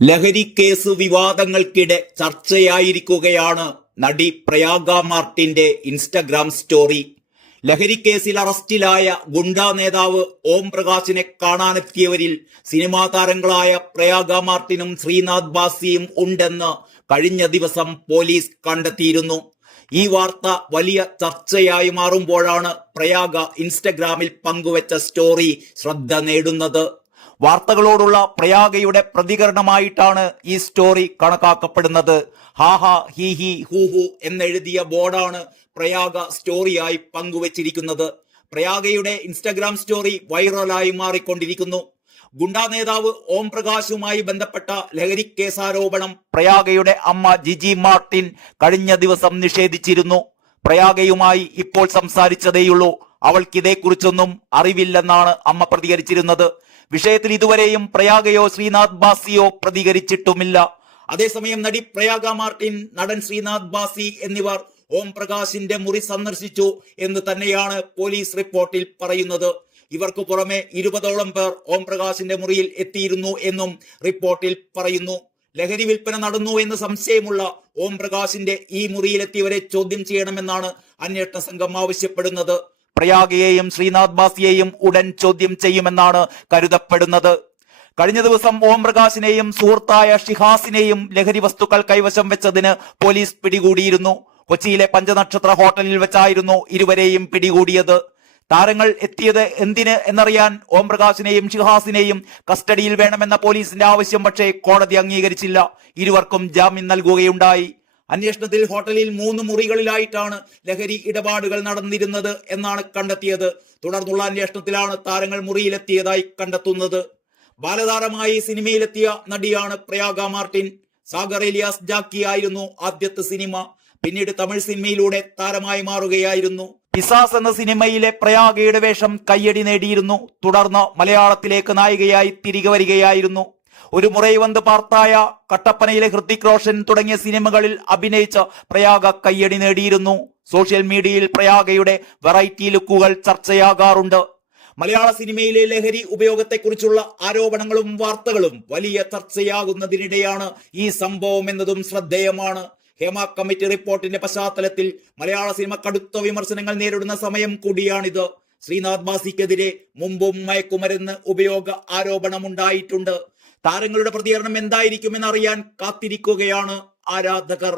ലഹരി കേസ് വിവാദങ്ങൾക്കിടെ ചർച്ചയായിരിക്കുകയാണ് നടി Prayaga മാർട്ടിന്റെ Instagram story. ലഹരി കേസിൽ അറസ്റ്റിലായ ഗുണ്ടാ നേതാവ് ഓം പ്രകാശിനെ കാണാനെത്തിയവരിൽ സിനിമാ താരങ്ങളായ പ്രയാഗ മാർട്ടിനും ശ്രീനാഥ് ബാസിയും ഉണ്ടെന്ന് കഴിഞ്ഞ ദിവസം പോലീസ് കണ്ടെത്തിയിരുന്നു. ഈ വാർത്ത വലിയ ചർച്ചയായി മാറുമ്പോഴാണ് പ്രയാഗ ഇൻസ്റ്റഗ്രാമിൽ പങ്കുവച്ച സ്റ്റോറി ശ്രദ്ധ നേടുന്നത്. വാർത്തകളോടുള്ള പ്രയാഗയുടെ പ്രതികരണമായിട്ടാണ് ഈ സ്റ്റോറി കണക്കാക്കപ്പെടുന്നത്. ഹാഹാ ഹി ഹി ഹൂ ഹു എന്നെഴുതിയ ബോർഡാണ് പ്രയാഗ സ്റ്റോറിയായി പങ്കുവച്ചിരിക്കുന്നത്. പ്രയാഗയുടെ ഇൻസ്റ്റഗ്രാം സ്റ്റോറി വൈറലായി മാറിക്കൊണ്ടിരിക്കുന്നു. ഗുണ്ടാ നേതാവ് ഓം പ്രകാശുമായി ബന്ധപ്പെട്ട ലഹരി കേസാരോപണം പ്രയാഗയുടെ അമ്മ ജിജി മാർട്ടിൻ കഴിഞ്ഞ ദിവസം നിഷേധിച്ചിരുന്നു. പ്രയാഗയുമായി ഇപ്പോൾ സംസാരിച്ചതേയുള്ളൂ, അവൾക്കിതേക്കുറിച്ചൊന്നും അറിവില്ലെന്നാണ് അമ്മ പ്രതികരിച്ചിരുന്നത്. വിഷയത്തിൽ ഇതുവരെയും പ്രയാഗയോ ശ്രീനാഥ് ബാസിയോ പ്രതികരിച്ചിട്ടുമില്ല. അതേസമയം നടി പ്രയാഗ മാർട്ടിൻ, നടൻ ശ്രീനാഥ് ബാസി എന്നിവർ ഓം പ്രകാശിന്റെ മുറി സന്ദർശിച്ചു എന്ന് തന്നെയാണ് പോലീസ് റിപ്പോർട്ടിൽ പറയുന്നത്. ഇവർക്ക് പുറമെ 20ഓളം പേർ ഓം പ്രകാശിന്റെ മുറിയിൽ എത്തിയിരുന്നു എന്നും റിപ്പോർട്ടിൽ പറയുന്നു. ലഹരി വിൽപ്പന നടന്നു എന്ന് സംശയമുള്ള ഓം പ്രകാശിന്റെ ഈ മുറിയിലെത്തിയവരെ ചോദ്യം ചെയ്യണമെന്നാണ് അന്വേഷണ സംഘം ആവശ്യപ്പെടുന്നത്. പ്രയാഗയെയും ശ്രീനാഥ് ബാസിയെയും ഉടൻ ചോദ്യം ചെയ്യുമെന്നാണ് കരുതപ്പെടുന്നത്. കഴിഞ്ഞ ദിവസം ഓം പ്രകാശിനെയും സുഹൃത്തായ ഷിഹാസിനെയും ലഹരി വസ്തുക്കൾ കൈവശം വെച്ചതിന് പോലീസ് പിടികൂടിയിരുന്നു. കൊച്ചിയിലെ പഞ്ചനക്ഷത്ര ഹോട്ടലിൽ വെച്ചായിരുന്നു ഇരുവരെയും പിടികൂടിയത്. താരങ്ങൾ എത്തിയത് എന്തിന് എന്നറിയാൻ ഓം പ്രകാശിനെയും ഷിഹാസിനെയും കസ്റ്റഡിയിൽ വേണമെന്ന പോലീസിന്റെ ആവശ്യം പക്ഷേ കോടതി അംഗീകരിച്ചില്ല. ഇരുവർക്കും ജാമ്യം നൽകുകയുണ്ടായി. അന്വേഷണത്തിൽ ഹോട്ടലിൽ 3 മുറികളിലായിട്ടാണ് ലഹരി ഇടപാടുകൾ നടന്നിരുന്നത് എന്നാണ് കണ്ടെത്തിയത്. തുടർന്നുള്ള അന്വേഷണത്തിലാണ് താരങ്ങൾ മുറിയിലെത്തിയതായി കണ്ടെത്തുന്നത്. ബാലതാരമായി സിനിമയിലെത്തിയ നടിയാണ് പ്രയാഗ മാർട്ടിൻ. സാഗർ എലിയാസ് ജാക്കി ആയിരുന്നു ആദ്യത്തെ സിനിമ. പിന്നീട് തമിഴ് സിനിമയിലൂടെ താരമായി മാറുകയായിരുന്നു. പിസാസ് എന്ന സിനിമയിലെ പ്രയാഗയുടെ വേഷം കയ്യടി നേടിയിരുന്നു. തുടർന്ന് മലയാളത്തിലേക്ക് നായികയായി തിരികെ വരികയായിരുന്നു. ഒരു മുറൈ വന്ന് പാർത്തായ, കട്ടപ്പനയിലെ ഹൃതിക് റോഷൻ തുടങ്ങിയ സിനിമകളിൽ അഭിനയിച്ച പ്രയാഗ കയ്യടി നേടിയിരുന്നു. സോഷ്യൽ മീഡിയയിൽ പ്രയാഗയുടെ വെറൈറ്റി ലുക്കുകൾ ചർച്ചയാകാറുണ്ട്. മലയാള സിനിമയിലെ ലഹരി ഉപയോഗത്തെക്കുറിച്ചുള്ള ആരോപണങ്ങളും വാർത്തകളും വലിയ ചർച്ചയാകുന്നതിനിടെയാണ് ഈ സംഭവം എന്നതും ശ്രദ്ധേയമാണ്. ഹേമ കമ്മിറ്റി റിപ്പോർട്ടിന്റെ പശ്ചാത്തലത്തിൽ മലയാള സിനിമ കടുത്ത വിമർശനങ്ങൾ നേരിടുന്ന സമയം കൂടിയാണിത്. ശ്രീനാഥ് ബാസിക്കെതിരെ മുമ്പും മയക്കുമരുന്ന് ഉപയോഗ ആരോപണമുണ്ടായിട്ടുണ്ട്. താരങ്ങളുടെ പ്രതികരണം എന്തായിരിക്കുമെന്നറിയാൻ കാത്തിരിക്കുകയാണ് ആരാധകർ.